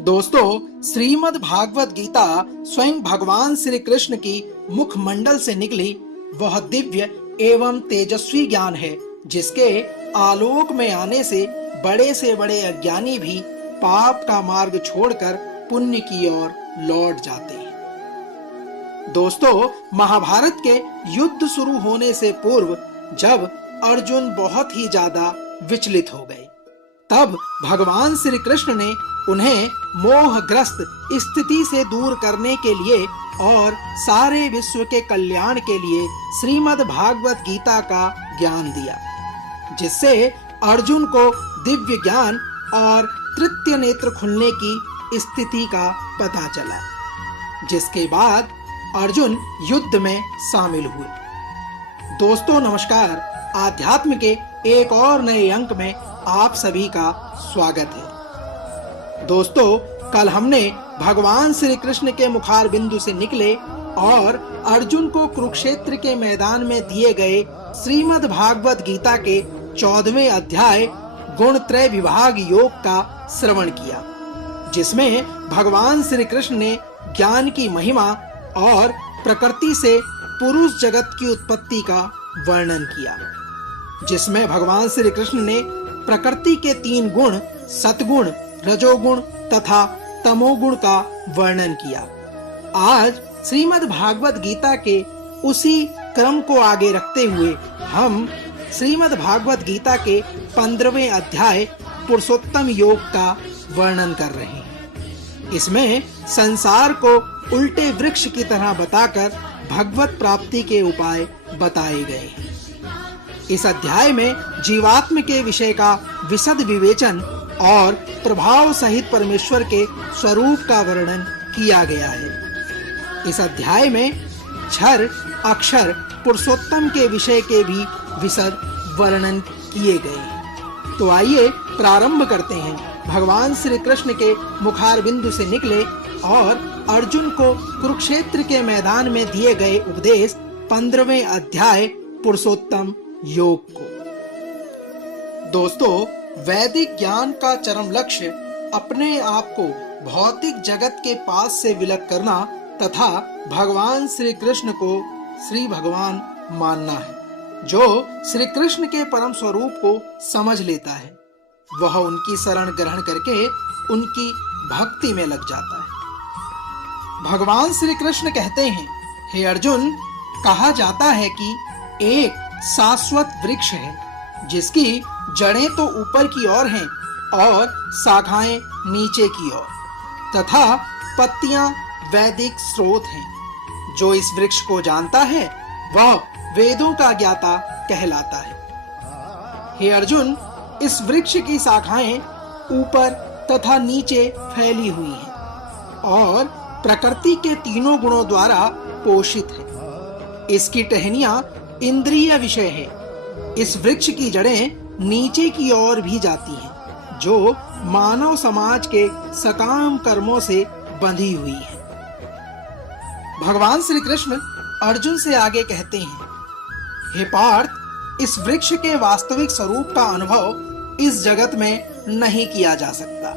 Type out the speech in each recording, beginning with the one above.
दोस्तों, श्रीमद् भागवत गीता स्वयं भगवान श्री कृष्ण की मुखमंडल से निकली वह दिव्य एवं तेजस्वी ज्ञान है, जिसके आलोक में आने से बड़े अज्ञानी भी पाप का मार्ग छोड़कर पुण्य की ओर लौट जाते हैं। दोस्तों, महाभारत के युद्ध शुरू होने से पूर्व जब अर्जुन बहुत ही ज्यादा विचलित हो गए, तब भगवान श्री कृष्ण ने उन्हें मोहग्रस्त स्थिति से दूर करने के लिए और सारे विश्व के कल्याण के लिए श्रीमद् भागवत गीता का ज्ञान दिया, जिससे अर्जुन को दिव्य ज्ञान और तृतीय नेत्र खुलने की स्थिति का पता चला, जिसके बाद अर्जुन युद्ध में शामिल हुए। दोस्तों नमस्कार, आध्यात्म के एक और नए अंक में आप सभी का स्वागत है। दोस्तों, कल हमने भगवान श्री कृष्ण के मुखार बिंदु से निकले और अर्जुन को कुरुक्षेत्र के मैदान में दिए गए श्रीमद् भागवत गीता के 14वें अध्याय गुणत्रय विभाग योग का श्रवण किया, जिसमें भगवान श्री कृष्ण ने ज्ञान की महिमा और प्रकृति से पुरुष जगत की उत्पत्ति का वर्णन किया, जिसमें भगवान श्री कृष्ण ने प्रकृति के 3 गुण सतगुण, रजोगुण तथा तमोगुण का वर्णन किया। आज श्रीमद् भागवत गीता के उसी क्रम को आगे रखते हुए हम श्रीमद् भागवत गीता के 15वें अध्याय पुरुषोत्तम योग का वर्णन कर रहे हैं। इसमें संसार को उल्टे वृक्ष की तरह बताकर भगवत प्राप्ति के उपाय बताए गए हैं। इस अध्याय में जीवात्म के विषय का विशद विवेचन और प्रभाव सहित परमेश्वर के स्वरूप का वर्णन किया गया है। इस अध्याय में क्षर अक्षर पुरुषोत्तम के विषय के भी विशद वर्णन किए गए हैं। तो आइए प्रारंभ करते हैं। भगवान श्री कृष्ण के मुखार बिंदु से निकले और अर्जुन को कुरुक्षेत्र के मैदान में दिए गए उपदेश 15वें अध्याय पुरुषोत्तम योग को। दोस्तों, वैदिक ज्ञान का चरम लक्ष्य अपने आप को भौतिक जगत के पास से विलग करना तथा भगवान श्री कृष्ण को श्री भगवान मानना है। जो श्री कृष्ण के परम स्वरूप को समझ लेता है, वह उनकी शरण ग्रहण करके उनकी भक्ति में लग जाता है। भगवान श्री कृष्ण कहते हैं, हे अर्जुन, कहा जाता है कि एक शाश्वत वृक्ष है, जिसकी जड़ें तो ऊपर की ओर हैं और शाखाएं नीचे की ओर, तथा पत्तियां वैदिक स्रोत हैं। जो इस वृक्ष को जानता है वह वेदों का ज्ञाता कहलाता है। हे अर्जुन, इस वृक्ष की शाखाएं ऊपर तथा नीचे फैली हुई हैं और प्रकृति के 3 गुणों द्वारा पोषित है। इसकी टहनियां इंद्रिय विषय है। इस वृक्ष की जड़ें नीचे की ओर भी जाती हैं, जो मानव समाज के सकाम कर्मों से बंधी हुई है। भगवान श्री कृष्ण अर्जुन से आगे कहते हैं, हे पार्थ, इस वृक्ष के वास्तविक स्वरूप का अनुभव इस जगत में नहीं किया जा सकता।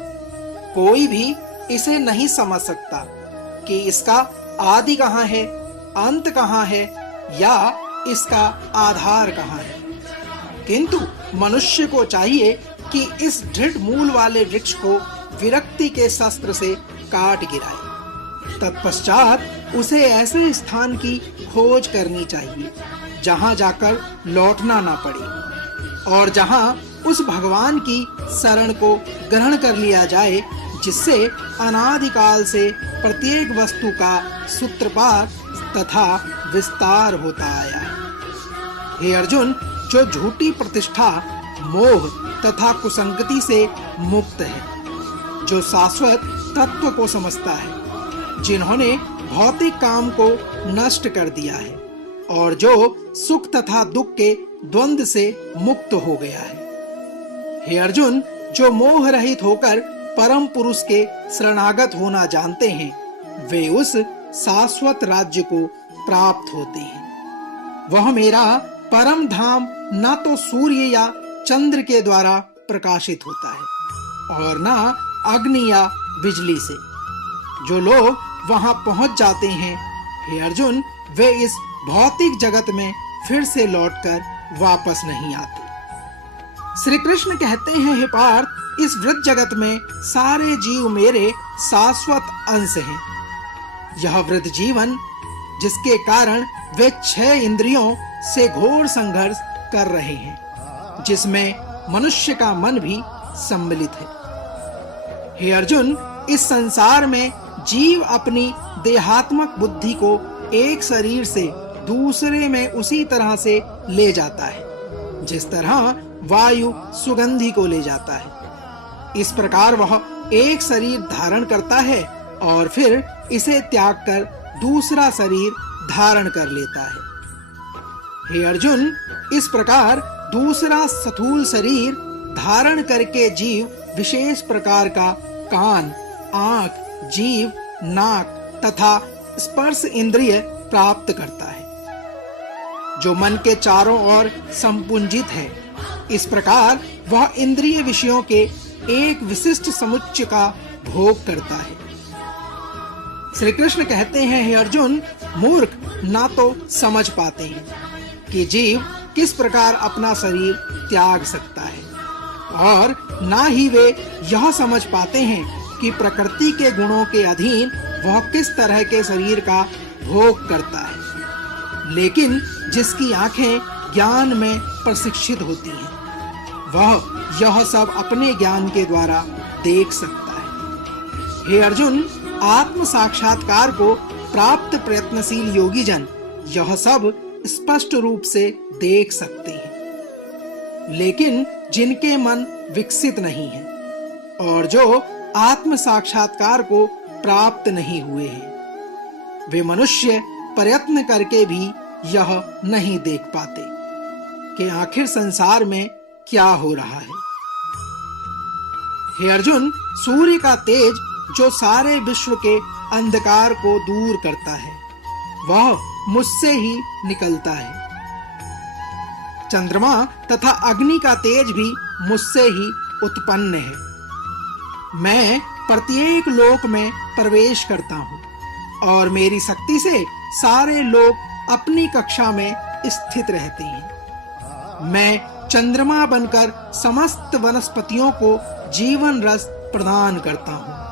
कोई भी इसे नहीं समझ सकता कि इसका आदि कहाँ है, अंत कहाँ है या इसका आधार कहाँ है। किंतु मनुष्य को चाहिए कि इस दृढ़ मूल वाले वृक्ष को विरक्ति के शस्त्र से काट गिराए। तत्पश्चात उसे ऐसे स्थान की खोज करनी चाहिए जहां जाकर लौटना ना पड़े और जहां उस भगवान की शरण को ग्रहण कर लिया जाए, जिससे अनादिकाल से प्रत्येक वस्तु का सूत्रपात तथा विस्तार होता आया है। हे अर्जुन, जो झूठी प्रतिष्ठा, मोह तथा कुसंगति से मुक्त है, जो शाश्वत तत्व को समझता है, जिन्होंने भौतिक काम को नष्ट कर दिया है और जो सुख तथा दुख के द्वंद से मुक्त हो गया है। हे अर्जुन, जो मोह रहित होकर परम पुरुष के शरणागत होना जानते हैं, वे उस शाश्वत राज्य को प्राप्त होते हैं। वह मेरा परम धाम न तो सूर्य या चंद्र के द्वारा प्रकाशित होता है और न अग्नि या बिजली से। जो लोग वहां पहुंच जाते हैं, हे अर्जुन, वे इस भौतिक जगत में फिर से लौटकर वापस नहीं आते। श्री कृष्ण कहते हैं, हे पार्थ, इस वृत्त जगत में सारे जीव मेरे शाश्वत अंश हैं। यह वृत्त जीवन, जिसके कारण वे 6 इंद्रियों से घोर संघर्ष कर रहे हैं, जिसमें मनुष्य का मन भी सम्मिलित है। हे अर्जुन, इस संसार में जीव अपनी देहात्मक बुद्धि को एक शरीर से दूसरे में उसी तरह से ले जाता है जिस तरह वायु सुगंधि को ले जाता है। इस प्रकार वह एक शरीर धारण करता है और फिर इसे त्याग कर दूसरा शरीर धारण कर लेता है। हे अर्जुन, इस प्रकार दूसरा स्थूल शरीर धारण करके जीव विशेष प्रकार का कान, आंख, जीव, नाक तथा स्पर्श इंद्रिय प्राप्त करता है, जो मन के चारों ओर संपुंजित है। इस प्रकार वह इंद्रिय विषयों के एक विशिष्ट समुच्चय का भोग करता है। श्री कृष्ण कहते हैं, हे अर्जुन, मूर्ख ना तो समझ पाते हैं कि जीव किस प्रकार अपना शरीर त्याग सकता है, और ना ही वे यह समझ पाते हैं कि प्रकृति के गुणों के अधीन वह किस तरह के शरीर का भोग करता है। लेकिन जिसकी आंखें ज्ञान में प्रशिक्षित होती हैं, वह यह सब अपने ज्ञान के द्वारा देख सकता है। हे अर्जुन, आत्म साक्षात्कार को प्राप्त प्रयत्नशील योगी जन यह सब स्पष्ट रूप से देख सकते हैं, लेकिन जिनके मन विकसित नहीं है और जो आत्म साक्षात्कार को प्राप्त नहीं हुए हैं, वे मनुष्य प्रयत्न करके भी यह नहीं देख पाते कि आखिर संसार में क्या हो रहा है। हे अर्जुन, सूर्य का तेज जो सारे विश्व के अंधकार को दूर करता है, वह मुझसे ही निकलता है। चंद्रमा तथा अग्नि का तेज भी मुझसे ही उत्पन्न है। मैं प्रत्येक लोक में प्रवेश करता हूँ और मेरी शक्ति से सारे लोग अपनी कक्षा में स्थित रहते हैं। मैं चंद्रमा बनकर समस्त वनस्पतियों को जीवन रस प्रदान करता हूँ।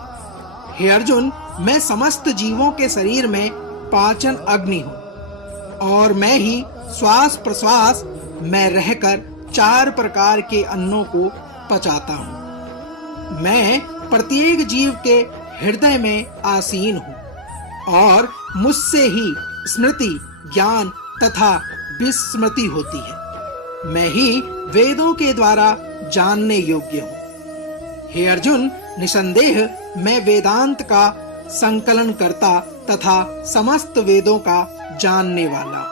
हे अर्जुन, मैं समस्त जीवों के शरीर में पाचन अग्नि हूँ और मैं ही श्वास प्रश्वास में रहकर 4 प्रकार के अन्नों को पचाता हूँ। मैं प्रत्येक जीव के हृदय में आसीन हूँ और मुझसे ही स्मृति, ज्ञान तथा विस्मृति होती है। मैं ही वेदों के द्वारा जानने योग्य हूँ। हे अर्जुन, निसंदेह मैं वेदांत का संकलन करता तथा समस्त वेदों का जानने वाला हूँ।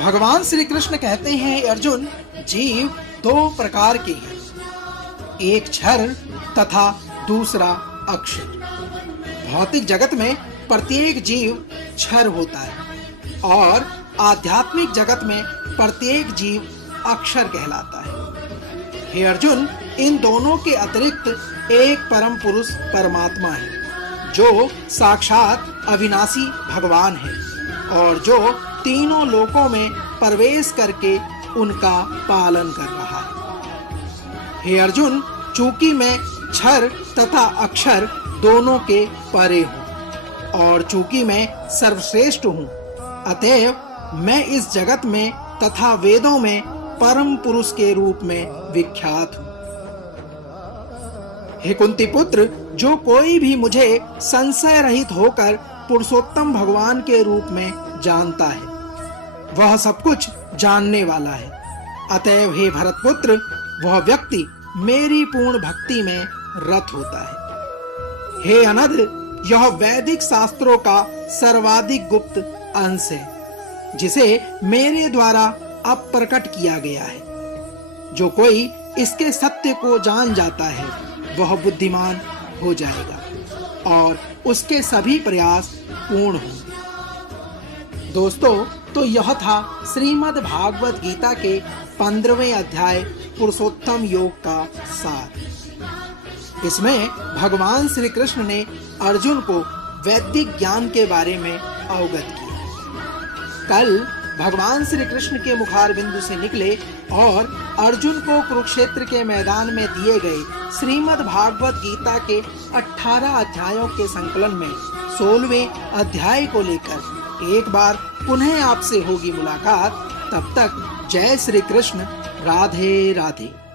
भगवान श्री कृष्ण कहते हैं, अर्जुन, जीव 2 प्रकार के हैं, एक क्षर तथा दूसरा अक्षर। भौतिक जगत में प्रत्येक जीव क्षर होता है और आध्यात्मिक जगत में प्रत्येक जीव अक्षर कहलाता है। हे अर्जुन, इन दोनों के अतिरिक्त एक परम पुरुष परमात्मा है, जो साक्षात अविनाशी भगवान है और जो तीनों लोकों में प्रवेश करके उनका पालन कर रहा है। हे अर्जुन, चूंकि मैं क्षर तथा अक्षर दोनों के परे हूँ और चूंकि मैं सर्वश्रेष्ठ हूँ, अतएव मैं इस जगत में तथा वेदों में परम पुरुष के रूप में विख्यात हूँ। हे कुंती पुत्र, जो कोई भी मुझे संशय रहित होकर पुरुषोत्तम भगवान के रूप में जानता है, वह सब कुछ जानने वाला है। अतएव हे भरत पुत्र, वह व्यक्ति मेरी पूर्ण भक्ति में रत होता है। हे अनध, यह वैदिक शास्त्रों का सर्वाधिक गुप्त अंश है, जिसे मेरे द्वारा अब प्रकट किया गया है। जो कोई इसके सत्य को जान जाता है, वह बुद्धिमान हो जाएगा और उसके सभी प्रयास पूर्ण होंगे। दोस्तों, तो यह था श्रीमद् भागवत गीता के 15वें अध्याय पुरुषोत्तम योग का सार। इसमें भगवान श्री कृष्ण ने अर्जुन को वैदिक ज्ञान के बारे में अवगत किया। कल भगवान श्री कृष्ण के मुखार बिंदु से निकले और अर्जुन को कुरुक्षेत्र के मैदान में दिए गए श्रीमद् भागवत गीता के 18 अध्यायों के संकलन में 16वें अध्याय को लेकर एक बार पुनः आपसे होगी मुलाकात। तब तक जय श्री कृष्ण, राधे राधे।